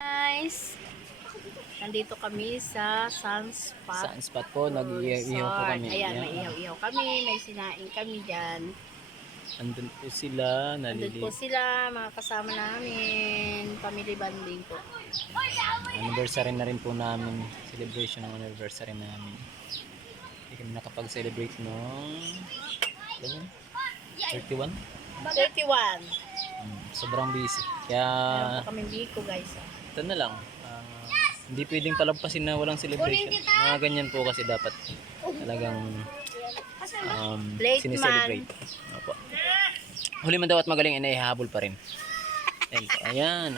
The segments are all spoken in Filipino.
Guys, nandito kami sa Sunspot Sunspot po, nag-iihaw po kami. Ayan, may ihaw-ihaw kami, may sinaing kami dyan. Andun po sila, Nandun po sila, mga kasama namin, family bonding po. Anniversary na rin po namin, celebration ng anniversary namin. Hindi kami nakapag-celebrate nung 31. 31. Sobrang busy. Kaya Meron po kami biko guys. ito na lang. Hindi pwedeng palagpasin na walang celebration. Mga ganyan po kasi dapat talagang Late sineselebrate. Opo. Huli man daw at magaling, inaihabol pa rin. Ayan po. Ayan.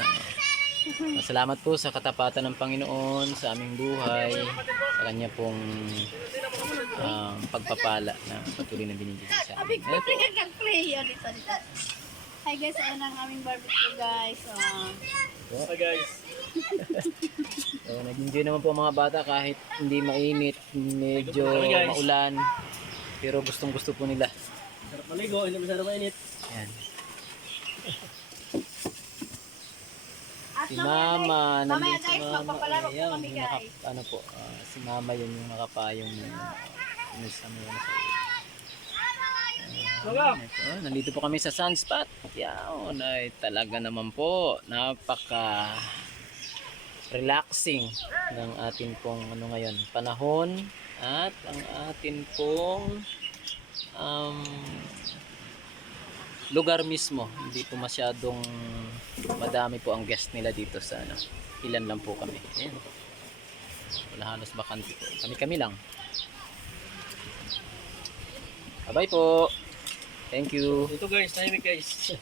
Salamat po sa katapatan ng Panginoon sa aming buhay, sa kanya pong pagpapala na patuloy na binigay sa amin. Ayan po. Hi guys, ayan ang aming barbecue guys. Hi guys. So, nag-enjoy naman po ang mga bata kahit hindi mainit, medyo maulan, pero gustong gusto po nila. Sarap maligo, hindi masyado mainit. Ayan. Si Mama, Mamaya nandun si guys, Mama. magpapalaro po Ayan, kami yung guys. ano po, si Mama yun yung nakapayong sa mga nandito po kami sa Sunspot. Yan, ay talaga naman po napaka relaxing ng atin pong ngayon panahon at ang atin pong lugar mismo. Hindi po masyadong madami po ang guest nila dito sa ilan lang po kami. Ayan. Wala halos bakante po. Kami lang. Bye bye po. Thank you. Ito guys, tahimik guys.